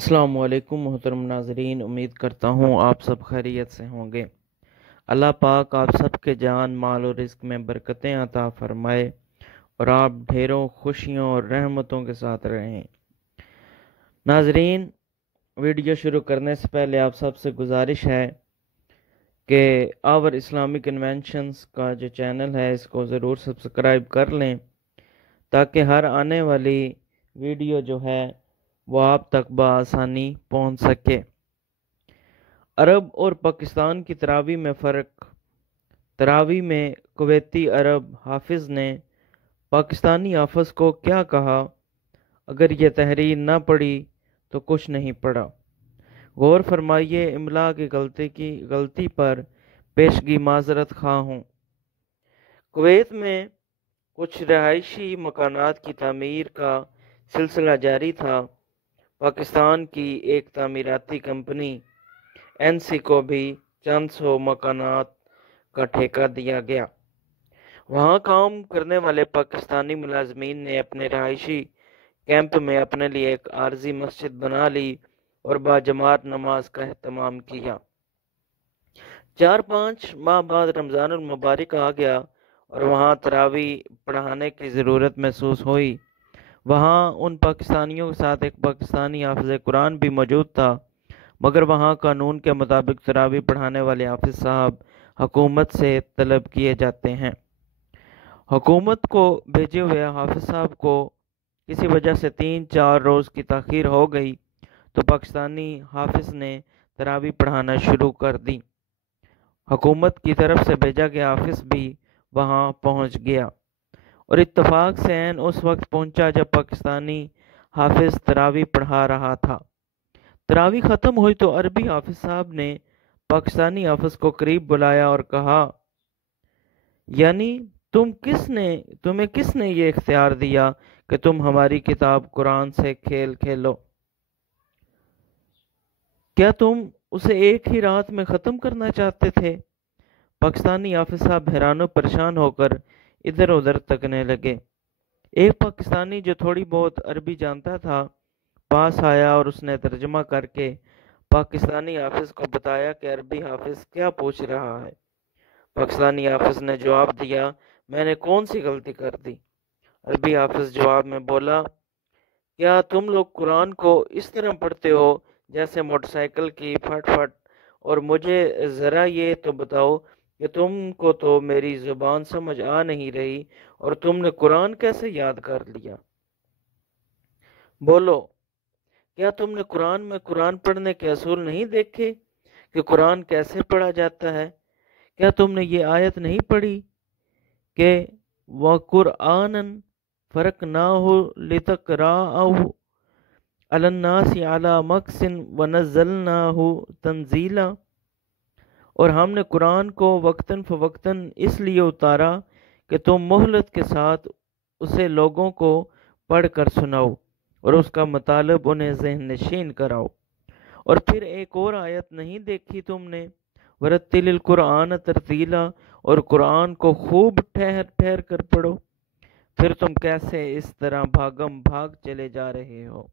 السلام علیکم محترم ناظرین، امید کرتا ہوں آپ سب خیریت سے ہوں گے۔ اللہ پاک آپ سب کے جان مال اور رزق میں برکتیں عطا فرمائے اور آپ ڈھیروں خوشیوں اور رحمتوں کے ساتھ رہیں۔ ناظرین، ویڈیو شروع کرنے سے پہلے آپ سب سے گزارش ہے کہ آور اسلامک انوینشنز کا جو چینل ہے اس کو ضرور سبسکرائب کر لیں تاکہ ہر آنے والی ویڈیو جو ہے وہ آپ تک بآسانی پہنچ سکے۔ عرب اور پاکستان کی تراویح میں فرق۔ تراویح میں کویتی عرب حافظ نے پاکستانی حافظ کو کیا کہا؟ اگر یہ تحریر نہ پڑھی تو کچھ نہیں پڑھا۔ غور فرمائیے، املا کی غلطی پر پیشگی معذرت خواہ ہوں۔ کویت میں کچھ رہائشی مکانات کی تعمیر کا سلسلہ جاری تھا۔ پاکستان کی ایک تعمیراتی کمپنی NC کو بھی چند سو مکانات کا ٹھیکہ دیا گیا۔ وہاں کام کرنے والے پاکستانی ملازمین نے اپنے رہائشی کیمپ میں اپنے لیے ایک عارضی مسجد بنا لی اور باجماعت نماز کا اہتمام کیا۔ 4-5 ماہ بعد رمضان المبارک آ گیا اور وہاں تراویح پڑھانے کی ضرورت محسوس ہوئی۔ وہاں ان پاکستانیوں کے ساتھ ایک پاکستانی حافظ قرآن بھی موجود تھا، مگر وہاں قانون کے مطابق تراویح پڑھانے والے حافظ صاحب حکومت سے طلب کیے جاتے ہیں۔ حکومت کو بھیجے ہوئے حافظ صاحب کو کسی وجہ سے 3-4 روز کی تاخیر ہو گئی تو پاکستانی حافظ نے تراویح پڑھانا شروع کر دی۔ حکومت کی طرف سے بھیجا گیا حافظ بھی وہاں پہنچ گیا اور اتفاق سے عین اس وقت پہنچا جب پاکستانی حافظ تراویح پڑھا رہا تھا۔ تراویح ختم ہوئی تو عربی حافظ صاحب نے پاکستانی حافظ کو قریب بلایا اور کہا، یعنی تمہیں کس نے یہ اختیار دیا کہ تم ہماری کتاب قرآن سے کھیل کھیلو؟ کیا تم اسے ایک ہی رات میں ختم کرنا چاہتے تھے؟ پاکستانی حافظ صاحب حیران و پریشان ہو کر ادھر ادھر تکنے لگے۔ ایک پاکستانی جو تھوڑی بہت عربی جانتا تھا پاس آیا اور اس نے ترجمہ کر کے پاکستانی حافظ کو بتایا کہ عربی حافظ کیا پوچھ رہا ہے۔ پاکستانی حافظ نے جواب دیا، میں نے کون سی غلطی کر دی؟ عربی حافظ جواب میں بولا، کیا تم لوگ قرآن کو اس طرح پڑھتے ہو جیسے موٹر سائیکل کی پھٹ پھٹ؟ اور مجھے ذرا یہ تو بتاؤ کہ تم کو تو میری زبان سمجھ آ نہیں رہی اور تم نے قرآن کیسے یاد کر لیا؟ بولو، کیا تم نے قرآن میں قرآن پڑھنے کے اصول نہیں دیکھے کہ قرآن کیسے پڑھا جاتا ہے؟ کیا تم نے یہ آیت نہیں پڑھی کہ وَقُرْآنًا فَرَقْنَاهُ لِتَقْرَأَهُ عَلَى النَّاسِ عَلَى مُكْثٍ وَنَزَّلْنَاهُ تَنزِيلًا؟ اور ہم نے قرآن کو وقتاً فوقتاً اس لیے اتارا کہ تم مہلت کے ساتھ اسے لوگوں کو پڑھ کر سناؤ اور اس کا مطالب انہیں ذہن نشین کراؤ۔ اور پھر ایک اور آیت نہیں دیکھی تم نے، وَرَتِّلِ الْقُرْآنَ تَرْتِیلًا، اور قرآن کو خوب ٹھہر ٹھہر کر پڑھو۔ پھر تم کیسے اس طرح بھاگم بھاگ چلے جا رہے ہو؟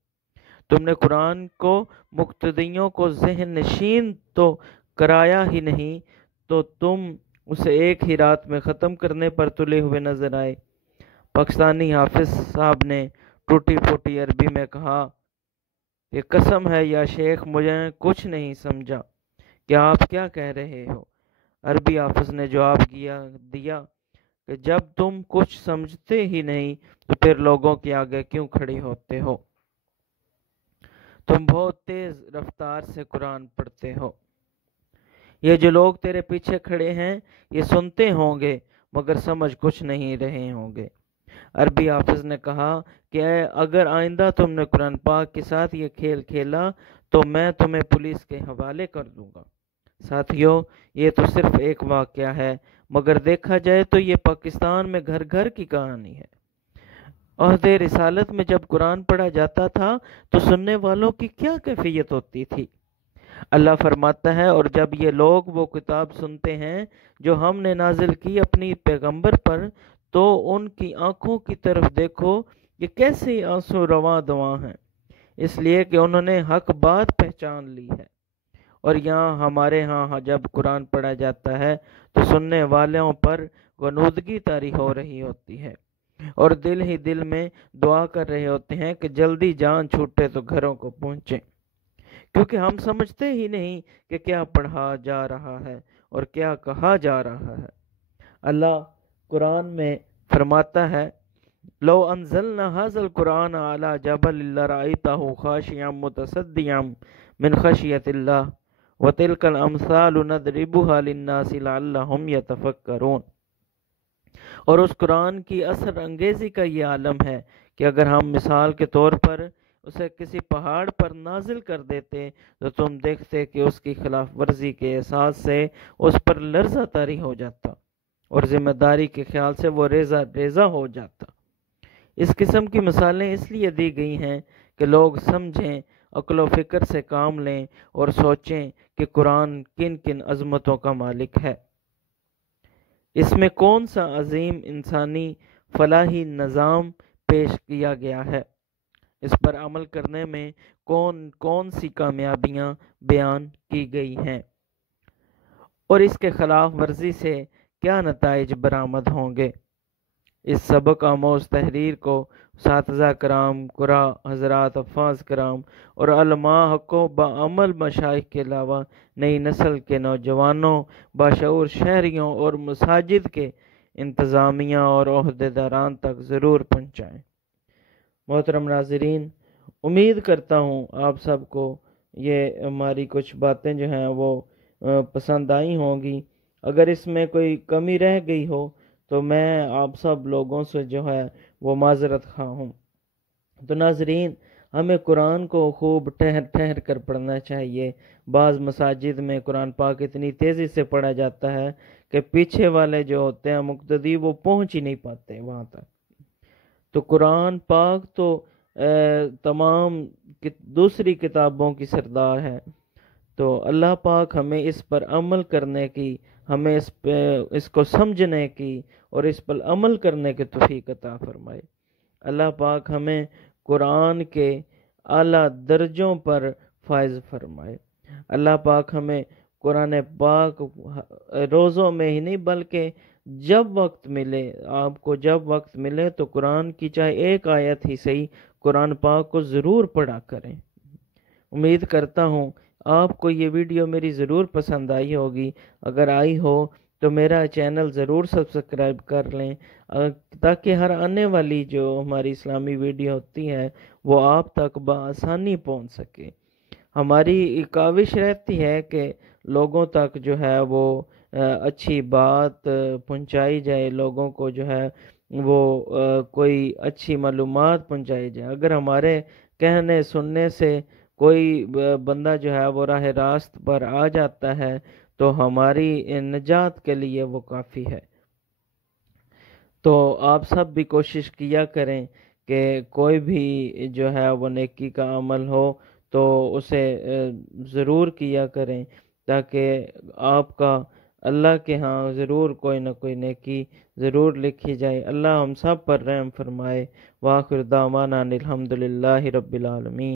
تم نے قرآن کو مقتدیوں کو ذہن نشین تو کرایا ہی نہیں تو تم اسے ایک ہی رات میں ختم کرنے پر تلے ہوئے نظر آئے۔ پاکستانی حافظ صاحب نے ٹوٹی پھوٹی عربی میں کہا کہ قسم ہے یا شیخ، مجھے کچھ نہیں سمجھا کہ آپ کیا کہہ رہے ہو۔ عربی حافظ نے جواب دیا کہ جب تم کچھ سمجھتے ہی نہیں تو پھر لوگوں کے آگے کیوں کھڑے ہوتے ہو؟ تم بہت تیز رفتار سے قرآن پڑھتے ہو۔ یہ جو لوگ تیرے پیچھے کھڑے ہیں یہ سنتے ہوں گے مگر سمجھ کچھ نہیں رہے ہوں گے۔ عربی حافظ نے کہا کہ اگر آئندہ تم نے قرآن پاک کے ساتھ یہ کھیل کھیلا تو میں تمہیں پولیس کے حوالے کر دوں گا۔ ساتھیو، یہ تو صرف ایک واقعہ ہے مگر دیکھا جائے تو یہ پاکستان میں گھر گھر کی کہانی ہے۔ عہد رسالت میں جب قرآن پڑھا جاتا تھا تو سننے والوں کی کیا کیفیت ہوتی تھی؟ اللہ فرماتا ہے، اور جب یہ لوگ وہ کتاب سنتے ہیں جو ہم نے نازل کی اپنی پیغمبر پر تو ان کی آنکھوں کی طرف دیکھو، یہ کیسے آنسو رواں دواں ہیں۔ اس لیے کہ انہوں نے حق بات پہچان لی ہے۔ اور یہاں ہمارے ہاں جب قرآن پڑھا جاتا ہے تو سننے والوں پر غنودگی طاری ہو رہی ہوتی ہے، اور دل ہی دل میں دعا کر رہے ہوتے ہیں کہ جلدی جان چھوٹے تو گھروں کو پہنچیں، کیونکہ ہم سمجھتے ہی نہیں کہ کیا پڑھا جا رہا ہے اور کیا کہا جا رہا ہے۔ اللہ قرآن میں فرماتا ہے لو انزلنا هذا القرآن على جبل لرأيته خاشعا متصدعا من خشية الله وتلك الأمثال نضربها للناس لعلهم يتفكرون۔ اور اس قرآن کی اثر انگیزی کا یہ عالم ہے کہ اگر ہم مثال کے طور پر اسے کسی پہاڑ پر نازل کر دیتے تو تم دیکھتے کہ اس کی خلاف ورزی کے احساس سے اس پر لرزہ طاری ہو جاتا اور ذمہ داری کے خیال سے وہ ریزہ ریزہ ہو جاتا۔ اس قسم کی مثالیں اس لیے دی گئی ہیں کہ لوگ سمجھیں، عقل و فکر سے کام لیں اور سوچیں کہ قرآن کن کن عظمتوں کا مالک ہے، اس میں کون سا عظیم انسانی فلاحی نظام پیش کیا گیا ہے، اس پر عمل کرنے میں کون کون سی کامیابیاں بیان کی گئی ہیں، اور اس کے خلاف ورزی سے کیا نتائج برآمد ہوں گے۔ اس سبق آموز تحریر کو اساتذہ کرام، قراء حضرات، حفاظ کرام اور علماء حق و بعمل مشائخ کے علاوہ نئی نسل کے نوجوانوں، باشعور شہریوں اور مساجد کے انتظامیہ اور عہدیداران تک ضرور پہنچائیں۔ محترم ناظرین، امید کرتا ہوں آپ سب کو یہ ہماری کچھ باتیں جو ہیں وہ پسند آئی ہوں گی۔ اگر اس میں کوئی کمی رہ گئی ہو تو میں آپ سب لوگوں سے جو ہے وہ معذرت خواہ ہوں۔ تو ناظرین، ہمیں قرآن کو خوب ٹھہر ٹھہر کر پڑھنا چاہیے۔ بعض مساجد میں قرآن پاک اتنی تیزی سے پڑھا جاتا ہے کہ پیچھے والے جو ہوتے ہیں مقتدی وہ پہنچ ہی نہیں پاتے وہاں تک۔ تو قرآن پاک تو تمام دوسری کتابوں کی سردار ہے، تو اللہ پاک ہمیں اس پر عمل کرنے کی، ہمیں اس کو سمجھنے کی اور اس پر عمل کرنے کی توفیق عطا فرمائے۔ اللہ پاک ہمیں قرآن کے اعلیٰ درجوں پر فائز فرمائے۔ اللہ پاک ہمیں قرآن پاک روزوں میں ہی نہیں بلکہ جب وقت ملے، آپ کو جب وقت ملے تو قرآن کی چاہے ایک آیت ہی صحیح قرآن پاک کو ضرور پڑھا کریں۔ امید کرتا ہوں آپ کو یہ ویڈیو میری ضرور پسند آئی ہوگی۔ اگر آئی ہو تو میرا چینل ضرور سبسکرائب کر لیں تاکہ ہر آنے والی جو ہماری اسلامی ویڈیو ہوتی ہے وہ آپ تک بآسانی پہنچ سکے۔ ہماری کاوش رہتی ہے کہ لوگوں تک جو ہے وہ اچھی بات پہنچائی جائے، لوگوں کو جو ہے وہ کوئی اچھی معلومات پہنچائی جائے۔ اگر ہمارے کہنے سننے سے کوئی بندہ جو ہے وہ راہ راست پر آ جاتا ہے تو ہماری نجات کے لیے وہ کافی ہے۔ تو آپ سب بھی کوشش کیا کریں کہ کوئی بھی جو ہے وہ نیکی کا عمل ہو تو اسے ضرور کیا کریں تاکہ آپ کا اللہ کے ہاں ضرور کوئی نہ کوئی نیکی ضرور لکھی جائے۔ اللہ ہم سب پر رحم فرمائے۔ وآخر دعوانا الحمدللہ رب العالمین۔